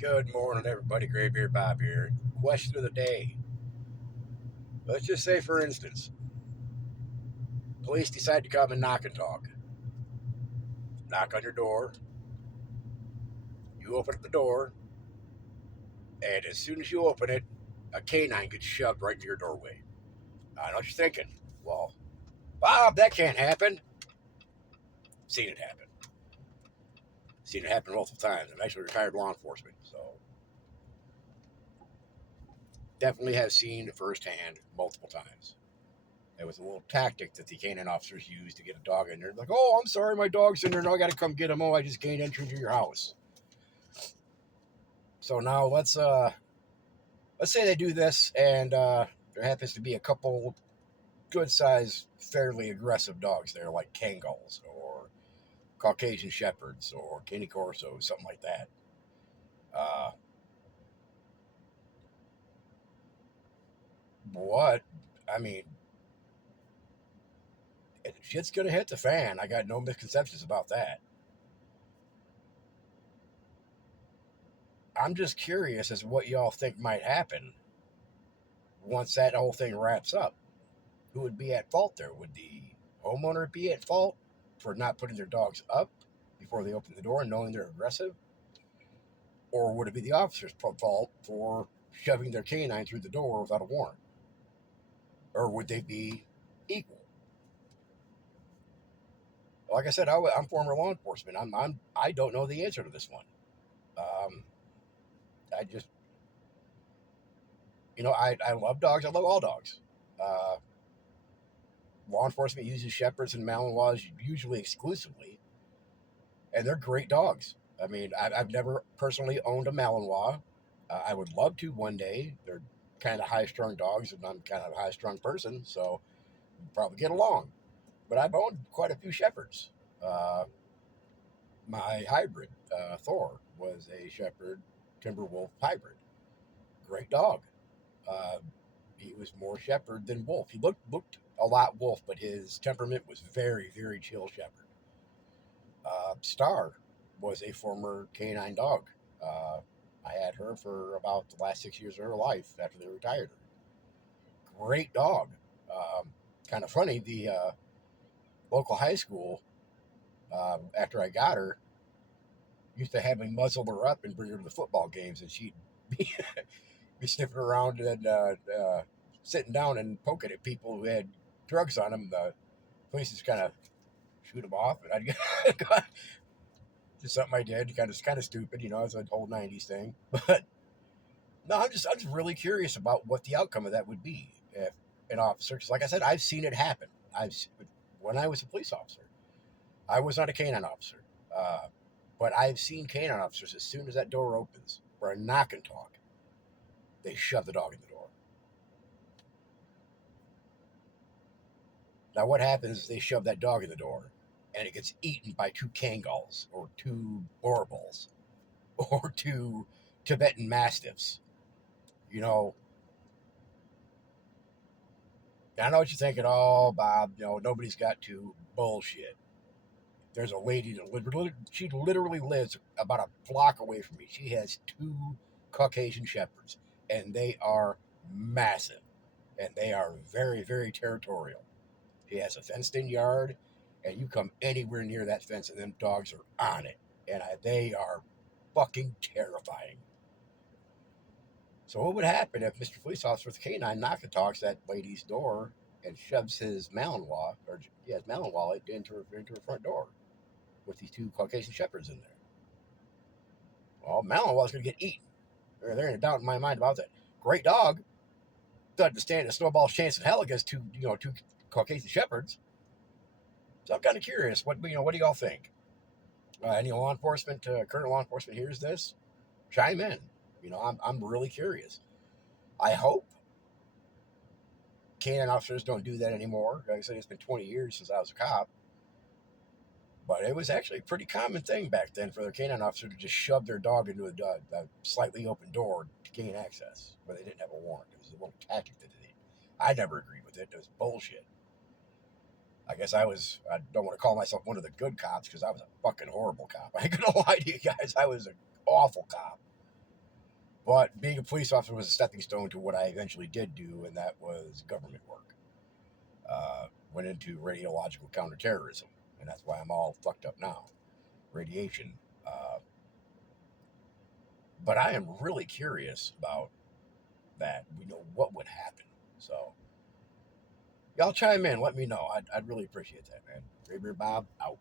Good morning, everybody. Graybeard Bob here. Question of the day. Let's just say, for instance, police decide to come and knock and talk. Knock on your door. You open up the door, and as soon as you open it, a canine gets shoved right into your doorway. I know what you're thinking. Well, Bob, that can't happen. Seen it happen. Seen it happen multiple times. I'm actually retired law enforcement, so definitely have seen it firsthand multiple times. It was a little tactic that the canine officers used to get a dog in there. Like, oh, I'm sorry, my dog's in there. Now I got to come get him. Oh, I just gained entry into your house. So now let's say they do this, and there happens to be a couple good sized, fairly aggressive dogs there, like Kangals or Caucasian Shepherds or Cane Corsos, something like that. Uh, what? I mean, shit's gonna hit the fan. I got no misconceptions about that. I'm just curious as to what y'all think might happen once that whole thing wraps up. Who would be at fault there? Would the homeowner be at fault for not putting their dogs up before they open the door and knowing they're aggressive? Or would it be the officer's fault for shoving their canine through the door without a warrant? Or would they be equal? Like I said, I'm former law enforcement. I don't know the answer to this one. Um, I just, I love dogs. I love all dogs. Uh, Law enforcement uses shepherds and Malinois usually exclusively, and they're great dogs. I mean, I've never personally owned a Malinois. I would love to one day. They're kind of high strung dogs, and I'm kind of a high strung person, so we'd probably get along. But I've owned quite a few shepherds. Uh, my hybrid, Thor, was a shepherd Timberwolf hybrid. Great dog. Uh, he was more shepherd than wolf. He looked a lot wolf, but his temperament was very, very chill shepherd. Star was a former canine dog. Uh, I had her for about the last 6 years of her life after they retired her. Great dog. Um, kind of funny, the local high school, after I got her, used to have me muzzle her up and bring her to the football games, and she'd be, be sniffing around and sitting down and poking at people who had drugs on them. The police just kind of shoot them off, and I'd go, just something I did, kind of stupid, it's an old '90s thing. But no, I'm just really curious about what the outcome of that would be if an officer, because like I said, I've seen it happen. When I was a police officer, I was not a canine officer, uh, but I've seen canine officers as soon as that door opens for a knock and talk, they shove the dog in the door. Now, what happens is they shove that dog in the door, and it gets eaten by two Kangals or two Borbals or two Tibetan Mastiffs. You know, I know what you're thinking. Oh, Bob, nobody's got to bullshit. There's a lady that she literally lives about a block away from me. She has two Caucasian shepherds, and they are massive, and they are very, very territorial. She has a fenced-in yard, and you come anywhere near that fence, and them dogs are on it, and they are fucking terrifying. So what would happen if Mr. Police Officer with K9 knock and talks that lady's door and shoves his Malinois, or yeah, his Malinois into her front door with these two Caucasian shepherds in there? Well, Malinois going to get eaten. There ain't a doubt in my mind about that. Great dog, doesn't stand a snowball's chance in hell against two Caucasian shepherds. So I'm kind of curious. What do y'all think? Any law enforcement, current law enforcement hears this, chime in. I'm really curious. I hope canine officers don't do that anymore. Like I said, it's been 20 years since I was a cop, but it was actually a pretty common thing back then for the canine officer to just shove their dog into a slightly open door to gain access where they didn't have a warrant. It was a little tactic that they did. I never agreed with it. It was bullshit. I guess I don't want to call myself one of the good cops because I was a fucking horrible cop. I ain't gonna lie to you guys. I was an awful cop. But being a police officer was a stepping stone to what I eventually did do, and that was government work. Went into radiological counterterrorism, and that's why I'm all fucked up now. Radiation. But I am really curious about that. We know what would happen. So y'all chime in. Let me know. I'd really appreciate that, man. Graybeard Bob out.